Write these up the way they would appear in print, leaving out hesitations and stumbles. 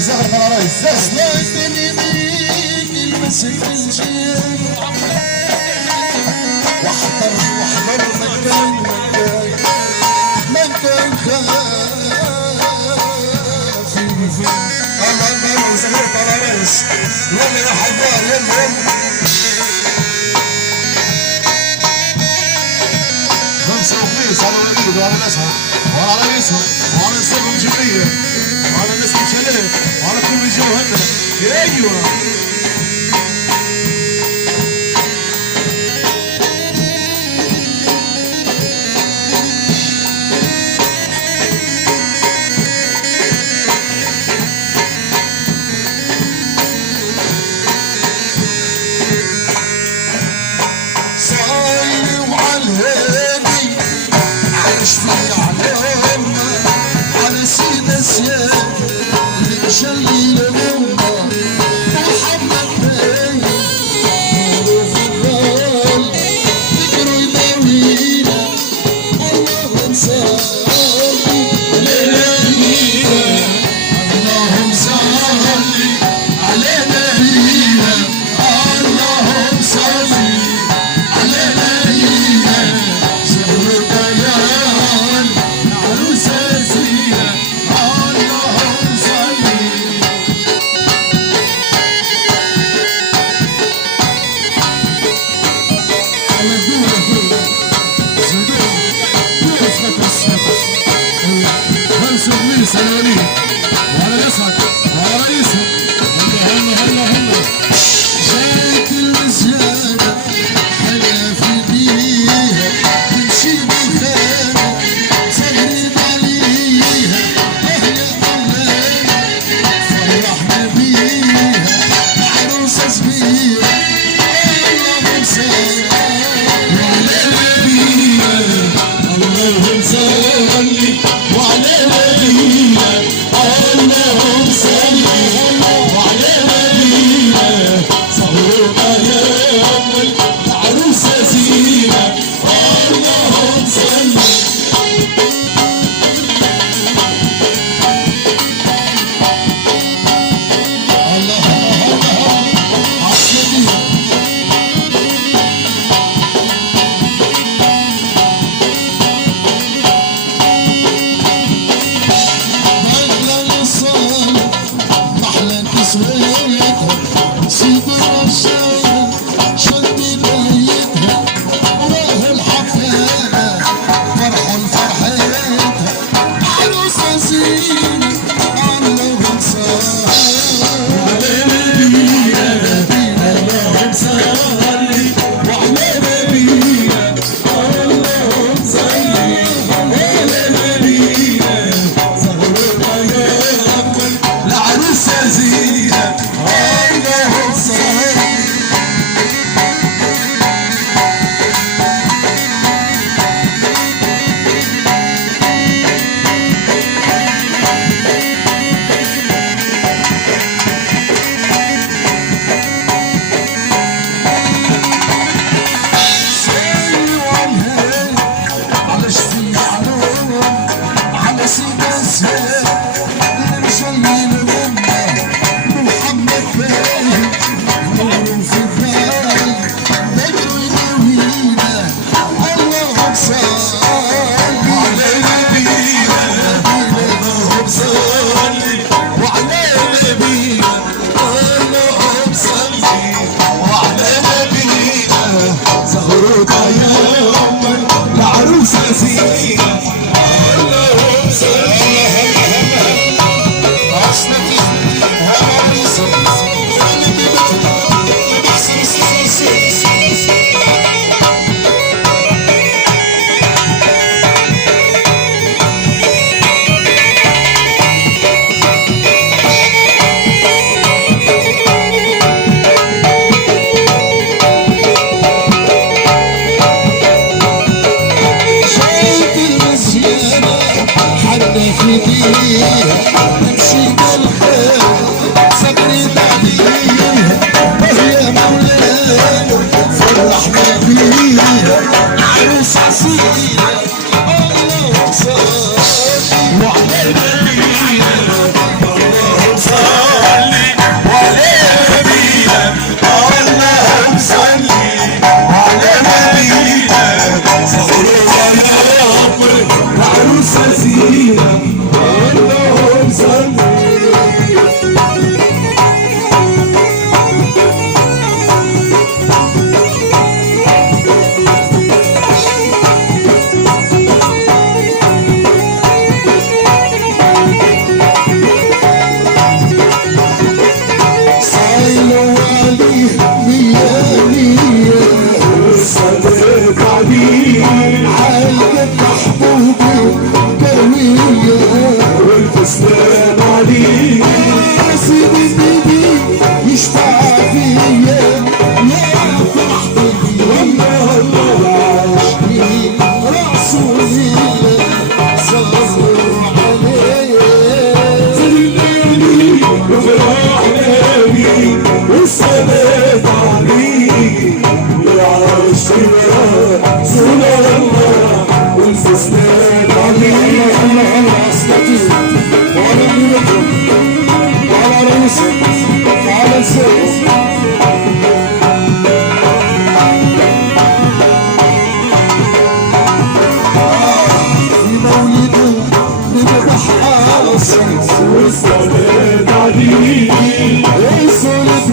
زغر على الزغر صليتني بيك المسك بالجيل واحضر مكان خافي الله زغرت على راس يلا يا حضار يلا خمسة وخميس على وليد وعلى ناسها وعلى رئيسهم وعلى نسائهم جبرية وعلى ناس شلال وعلى كل رجال هنا ايوه على سيد اسياد اللي مشلي لهم وحب والسلام عليك وصلت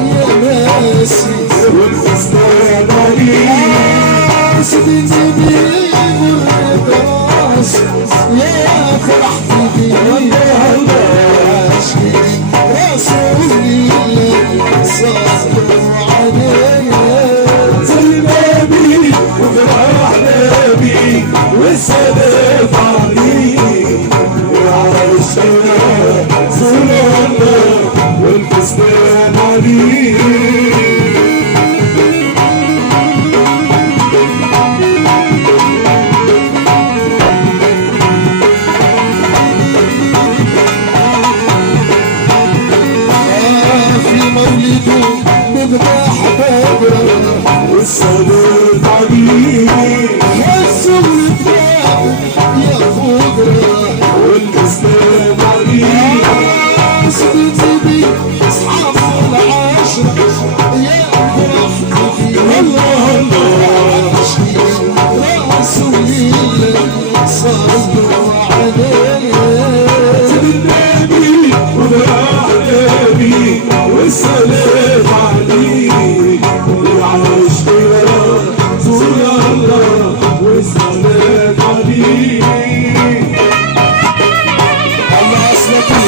يا ناسي والسلام عليك سيدي النبي والراس يا فرحتي بيه رسول الله صلوا عليه سلمي وفرح نبي والسلام عليك وعلى الشباب سلامنا والسلام عليك في مولده بذبح بدر والسلام عليك والسلم يا خضرة والسلام عليك سيدي اصحاب العشرة يا فرحتي الله الله رسول الله صلوا عليه النبي وفرح نبي والسلام عليك وعلى الشباب سلامنا والسلام عليك الله أصلتي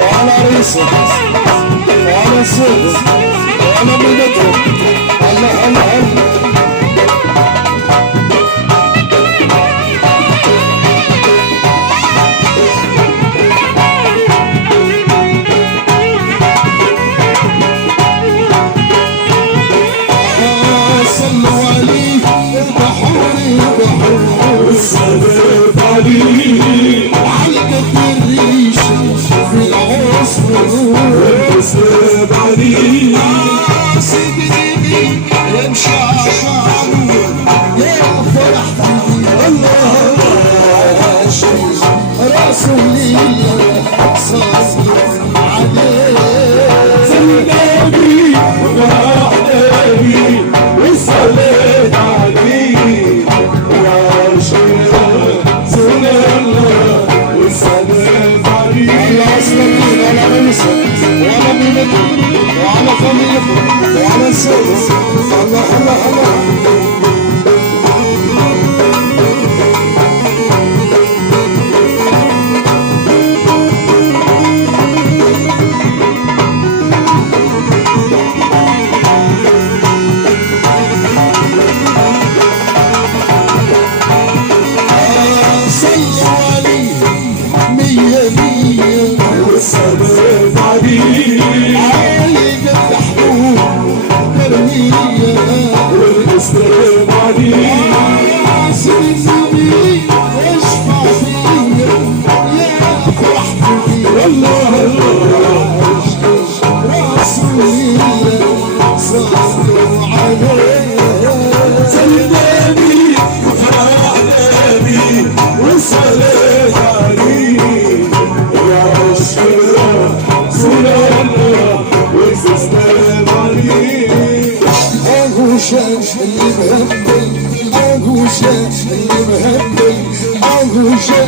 وعلى ريسه وعلى سيده وعلى ملته الله الله الله صلوا عليه بحوري بحور والسلام عليك علقة الريش في العصر والسلام عليك سيدي يمشي عشانه يا فرحتي الله رسول الله صلوا عليه النبي وفرح نبي والسلام عليك وعلى الشباب سلامنا والسلام عليك على أصلتي وعلى ريسه وعلى ملته وعلى فضيلته وعلى سيده الله الله الله صلوا عليه مية مية والسلام عليك عايقة تحبوب كرمية والسلام عليك سيدي واشفع فيا يا فرحتي الله الله رسول الله صلوا عليه النبي وفرح نبي والسلام عليك وعلى الشباب سلامنا والسلام عليك أغوشة اللي مهبل أغوشة اللي مهبل أغوشة